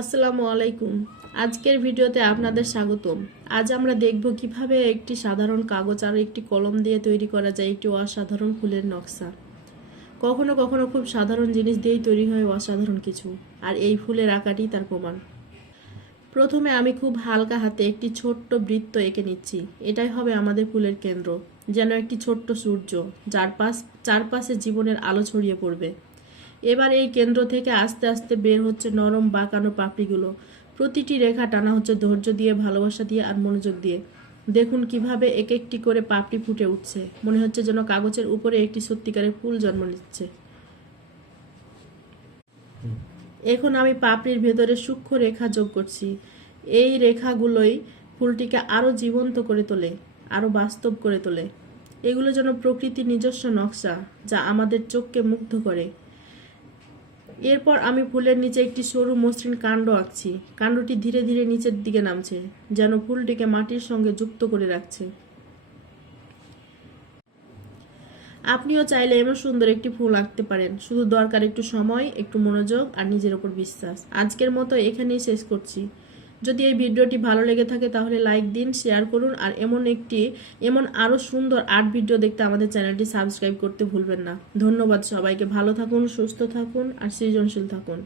আসসালামু আলাইকুম। আজকের ভিডিওতে আপনাদের স্বাগতম। আজ আমরা দেখব কিভাবে একটি সাধারণ কাগজ আর একটি কলম দিয়ে তৈরি করা যায় একটি অসাধারণ ফুলের নকশা। কখনো কখনো খুব সাধারণ জিনিস দিয়েই তৈরি হয় অসাধারণ কিছু, আর এই ফুলের আঁকাটি তার প্রমাণ। প্রথমে আমি খুব হালকা হাতে একটি ছোট্ট বৃত্ত এঁকে নিচ্ছি। এটাই হবে আমাদের ফুলের কেন্দ্র, যেন একটি ছোট্ট সূর্য যার চারপাশে জীবনের আলো ছড়িয়ে পড়বে। এবার এই কেন্দ্র থেকে আস্তে আস্তে বের হচ্ছে নরম বাঁকানো পাপড়িগুলো। প্রতিটি রেখা টানা হচ্ছে ধৈর্য দিয়ে, ভালোবাসা দিয়ে আর মনোযোগ দিয়ে। দেখুন কিভাবে এক একটি করে পাপড়ি ফুটে উঠছে, মনে হচ্ছে যেন কাগজের উপরে একটি সত্যিকারের ফুল জন্ম নিচ্ছে। এখন আমি পাপড়ির ভেতরে সূক্ষ্ম রেখা যোগ করছি। এই রেখাগুলোই ফুলটিকে আরো জীবন্ত করে তোলে, আরো বাস্তব করে তোলে। এগুলো যেন প্রকৃতির নিজস্ব নকশা, যা আমাদের চোখকে মুগ্ধ করে। এরপর আমি ফুলের নিচে একটি সরু মসৃণ কাণ্ড আঁকছি। কাণ্ডটি ধীরে ধীরে নিচের দিকে নামছে, যেন ফুলটিকে মাটির সঙ্গে যুক্ত করে রাখছে। আপনিও চাইলে এমন সুন্দর একটি ফুল আঁকতে পারেন, শুধু দরকার একটু সময়, একটু মনোযোগ আর নিজের উপর বিশ্বাস। আজকের মতো এখানেই শেষ করছি। যদি এই ভিডিওটি ভালো লেগে থাকে তাহলে লাইক দিন, শেয়ার করুন, আর এমন আরও সুন্দর আর্ট ভিডিও দেখতে আমাদের চ্যানেলটি সাবস্ক্রাইব করতে ভুলবেন না। ধন্যবাদ সবাইকে। ভালো থাকুন, সুস্থ থাকুন আর সৃজনশীল থাকুন।